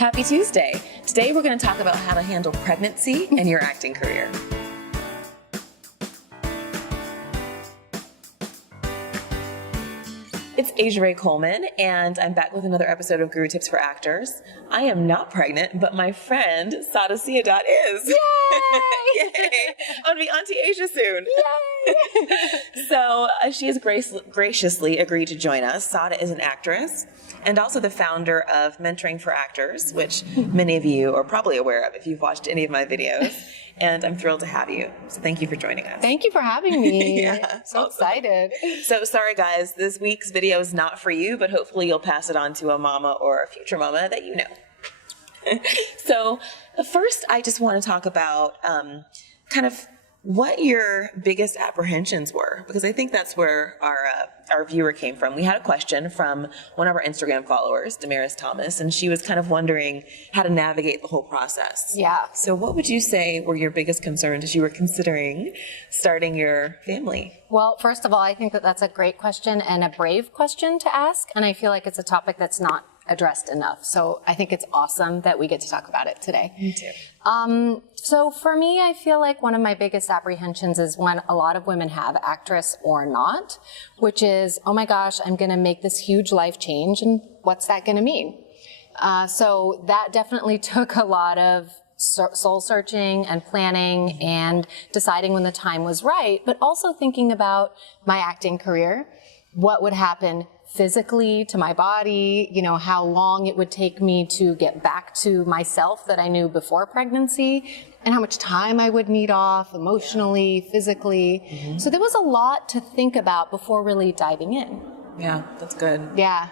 Happy Tuesday. Today we're going to talk about how to handle pregnancy and your acting career. It's Asia Ray Coleman, and I'm back with another episode of Guru Tips for Actors. I am not pregnant, but my friend Sada Siadat is. Yay! Yay! I'm going to be Auntie Asia soon. Yay! So she has graciously agreed to join us. Sada is an actress and also the founder of Mentoring for Actors, which many of you are probably aware of if you've watched any of my videos. And I'm thrilled to have you. So thank you for joining us. Thank you for having me. Yeah, so awesome. excited. So sorry guys, this week's video is not for you, but hopefully you'll pass it on to a mama or a future mama that you know. So first I just want to talk about kind of what your biggest apprehensions were, because I think that's where our viewer came from. We had a question from one of our Instagram followers, Damaris Thomas, and she was kind of wondering how to navigate the whole process. Yeah. So what would you say were your biggest concerns as you were considering starting your family? Well, first of all, I think that that's a great question and a brave question to ask, and I feel like it's a topic that's not addressed enough. So I think it's awesome that we get to talk about it today. Me too. So for me, I feel like one of my biggest apprehensions is when a lot of women have, actress or not, which is, oh my gosh, I'm going to make this huge life change, and what's that going to mean? So that definitely took a lot of soul searching and planning and deciding when the time was right, but also thinking about my acting career, what would happen physically to my body, you know, how long it would take me to get back to myself that I knew before pregnancy, and how much time I would need off emotionally, physically. Mm-hmm. So there was a lot to think about before really diving in. Yeah, that's good. Yeah.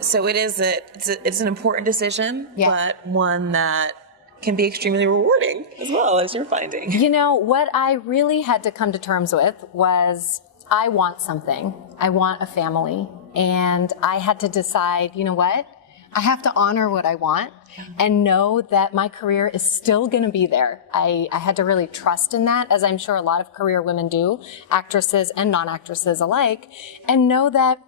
So it's an important decision, Yeah. but one that can be extremely rewarding as well, as you're finding. You know, what I really had to come to terms with was I want something. I want a family. And I had to decide, you know what? I have to honor what I want and know that my career is still going to be there. I had to really trust in that, as I'm sure a lot of career women do, actresses and non-actresses alike, and know that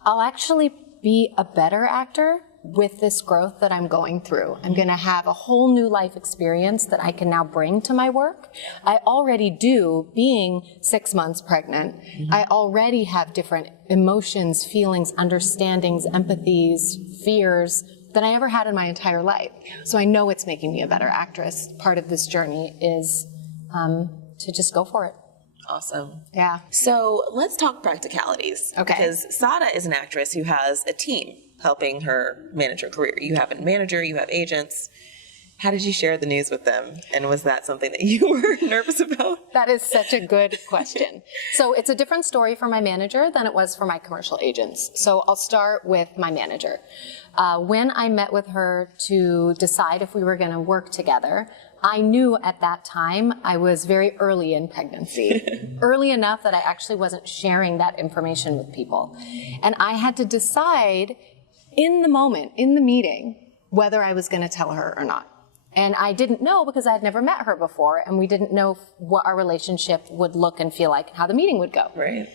I'll actually be a better actor with this growth that I'm going through. I'm going to have a whole new life experience that I can now bring to my work. I already do, being 6 months pregnant. Mm-hmm. I already have different emotions, feelings, understandings, empathies, fears than I ever had in my entire life. So I know it's making me a better actress. Part of this journey is to just go for it. Awesome. Yeah. So let's talk practicalities. Okay. Because Sada is an actress who has a team helping her manage her career. You have a manager, you have agents. How did you share the news with them? And was that something that you were nervous about? That is such a good question. So it's a different story for my manager than it was for my commercial agents. So I'll start with my manager. When I met with her to decide if we were going to work together, I knew at that time I was very early in pregnancy. Early enough that I actually wasn't sharing that information with people. And I had to decide in the moment, in the meeting, whether I was going to tell her or not. And I didn't know because I had never met her before, and we didn't know what our relationship would look and feel like and how the meeting would go. Right.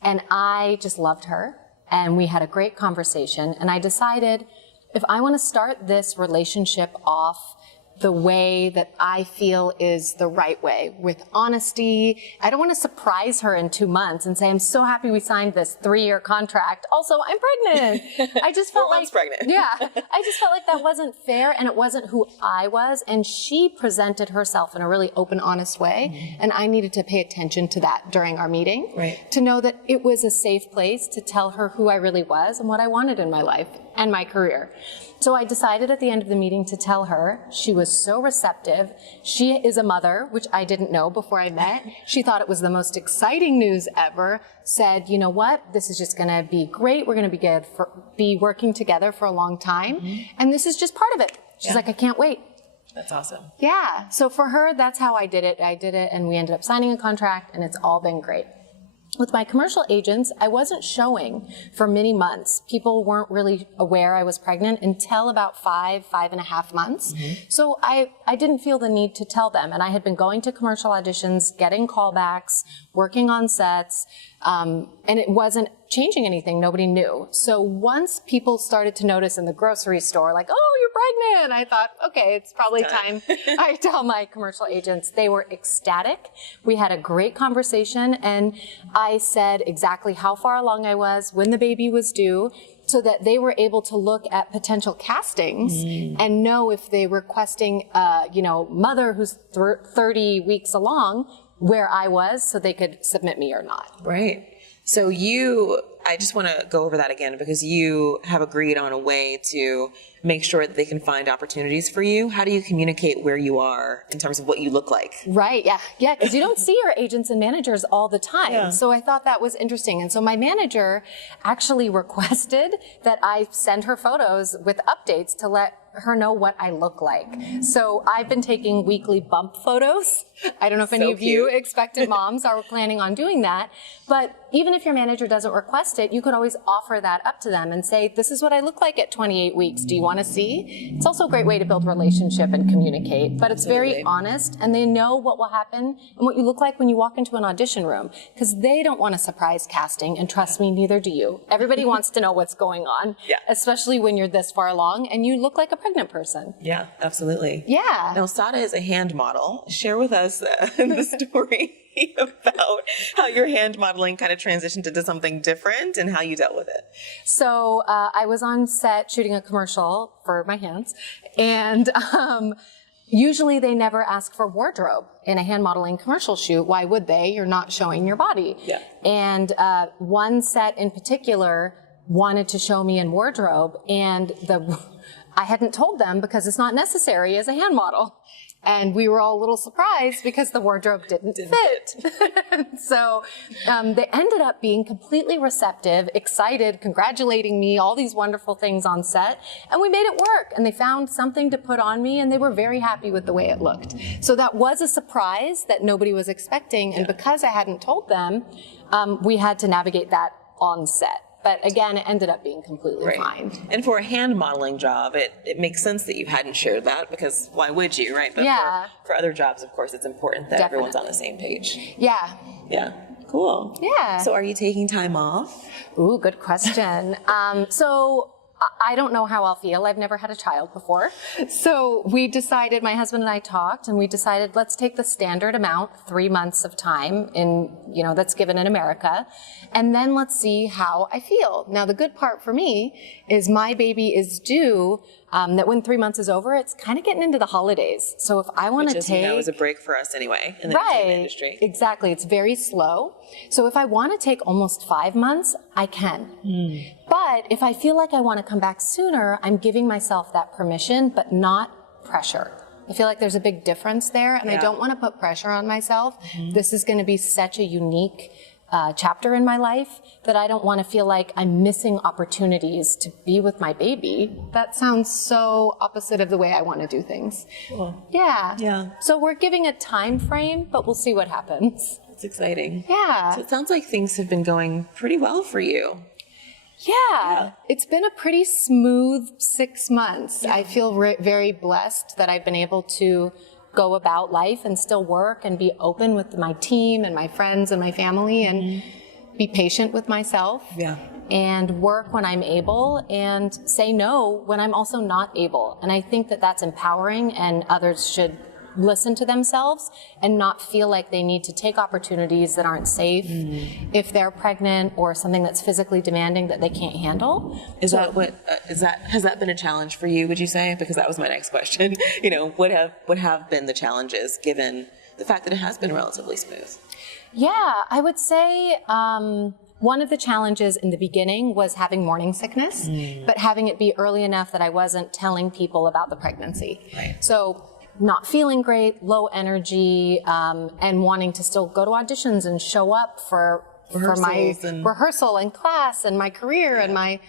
And I just loved her, and we had a great conversation, and I decided if I want to start this relationship off the way that I feel is the right way, with honesty. I don't want to surprise her in 2 months and say, I'm so happy we signed this 3-year contract. Also, I'm pregnant. I just felt like, pregnant. yeah, I just felt like that wasn't fair, and it wasn't who I was. And she presented herself in a really open, honest way. Mm-hmm. And I needed to pay attention to that during our meeting, right, to know that it was a safe place to tell her who I really was and what I wanted in my life and my career. So I decided at the end of the meeting to tell her. She was so receptive. She is a mother, which I didn't know before I met. She thought it was the most exciting news ever. Said, you know what, this is just going to be great. We're going to be working together for a long time. Mm-hmm. And this is just part of it. She's like, I can't wait. That's awesome. Yeah. So for her, that's how I did it. I did it, and we ended up signing a contract, and it's all been great. With my commercial agents, I wasn't showing for many months. People weren't really aware I was pregnant until about 5.5 months. Mm-hmm. So I didn't feel the need to tell them. And I had been going to commercial auditions, getting callbacks, working on sets, and it wasn't changing anything. Nobody knew. So once people started to notice in the grocery store, like, oh, you're pregnant, I thought, okay, it's probably time. I tell my commercial agents, they were ecstatic. We had a great conversation, and I said exactly how far along I was, when the baby was due, so that they were able to look at potential castings and know if they were requesting, mother who's 30 weeks along, where I was, so they could submit me or not. Right. So I just want to go over that again, because you have agreed on a way to make sure that they can find opportunities for you. How do you communicate where you are in terms of what you look like? Right, yeah, because you don't see your agents and managers all the time. Yeah. So I thought that was interesting. And so my manager actually requested that I send her photos with updates to let her know what I look like. So I've been taking weekly bump photos. I don't know if any of you expectant moms are planning on doing that, but even if your manager doesn't request it, you could always offer that up to them and say, this is what I look like at 28 weeks. Do you want to see? It's also a great way to build relationship and communicate, but it's very honest, and they know what will happen and what you look like when you walk into an audition room, because they don't want a surprise casting, and trust me, neither do you. Everybody wants to know what's going on, especially when you're this far along and you look like a pregnant person. Yeah, absolutely. Yeah. Now, Sada is a hand model. Share with us the story about how your hand modeling kind of transitioned into something different and how you dealt with it. So I was on set shooting a commercial for my hands, and usually they never ask for wardrobe in a hand modeling commercial shoot. Why would they? You're not showing your body. Yeah. And one set in particular wanted to show me in wardrobe, and I hadn't told them because it's not necessary as a hand model. And we were all a little surprised because the wardrobe didn't fit. So they ended up being completely receptive, excited, congratulating me, all these wonderful things on set. And we made it work. And they found something to put on me, and they were very happy with the way it looked. So that was a surprise that nobody was expecting. And because I hadn't told them, we had to navigate that on set. But again, it ended up being completely fine. And for a hand modeling job, it makes sense that you hadn't shared that, because why would you, right? But for other jobs, of course, it's important that everyone's on the same page. Yeah. Yeah. Cool. Yeah. So are you taking time off? Ooh, good question. So I don't know how I'll feel. I've never had a child before. So we decided, my husband and I talked, and we decided, let's take the standard amount, 3 months of time that's given in America, and then let's see how I feel. Now, the good part for me is my baby is due, that when 3 months is over, it's kind of getting into the holidays. So if I want to take... That was a break for us anyway in the entertainment industry. Exactly. It's very slow. So if I want to take almost 5 months, I can. But if I feel like I want to come back sooner, I'm giving myself that permission, but not pressure. I feel like there's a big difference there, and I don't want to put pressure on myself. This is going to be such a unique chapter in my life that I don't want to feel like I'm missing opportunities to be with my baby. That sounds so opposite of the way I want to do things. Cool. Yeah. So we're giving a time frame, but we'll see what happens. It's exciting. Yeah. So it sounds like things have been going pretty well for you. Yeah. It's been a pretty smooth 6 months. I feel very blessed that I've been able to go about life and still work and be open with my team and my friends and my family and be patient with myself. Yeah. And work when I'm able and say no when I'm also not able. And I think that that's empowering, and others should listen to themselves and not feel like they need to take opportunities that aren't safe if they're pregnant or something that's physically demanding that they can't handle. Has that been a challenge for you, would you say? Because that was my next question. What have been the challenges given the fact that it has been relatively smooth? Yeah, I would say one of the challenges in the beginning was having morning sickness, but having it be early enough that I wasn't telling people about the pregnancy. Right. So not feeling great, low energy, and wanting to still go to auditions and show up for my rehearsal and class and my career and my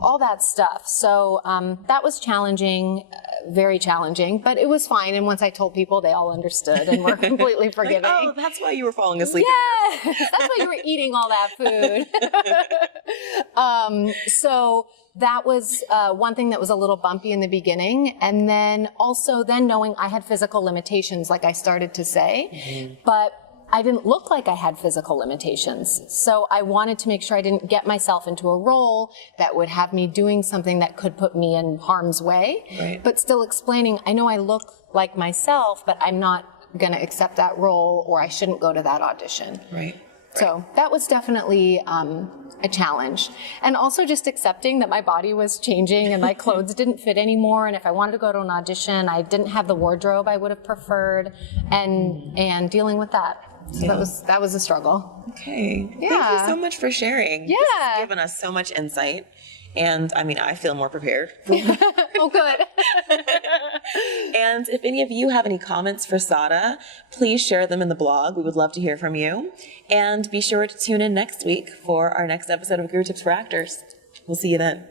all that stuff. So that was challenging, very challenging, but it was fine. And once I told people, they all understood and were completely forgiving. Oh, that's why you were falling asleep. Yes, that's why you were eating all that food. So that was one thing that was a little bumpy in the beginning. And then also knowing I had physical limitations, like I started to say, but I didn't look like I had physical limitations. So I wanted to make sure I didn't get myself into a role that would have me doing something that could put me in harm's way, Right. but still explaining, I know I look like myself, but I'm not going to accept that role, or I shouldn't go to that audition. Right. So that was definitely a challenge. And also just accepting that my body was changing and my clothes didn't fit anymore. And if I wanted to go to an audition, I didn't have the wardrobe I would have preferred, and dealing with that. So that was a struggle. Okay. Thank you Yeah. so much for sharing. Yeah. This has given us so much insight. And I mean, I feel more prepared. Oh, good. And if any of you have any comments for Sada, please share them in the blog. We would love to hear from you. And be sure to tune in next week for our next episode of Guru Tips for Actors. We'll see you then.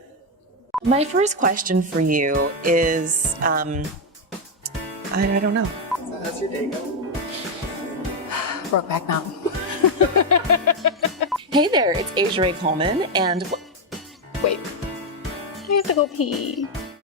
My first question for you is, I don't know. So how's your day going? Brokeback Mountain. Hey there, it's Asia Ray Coleman, and Wait. I have to go pee.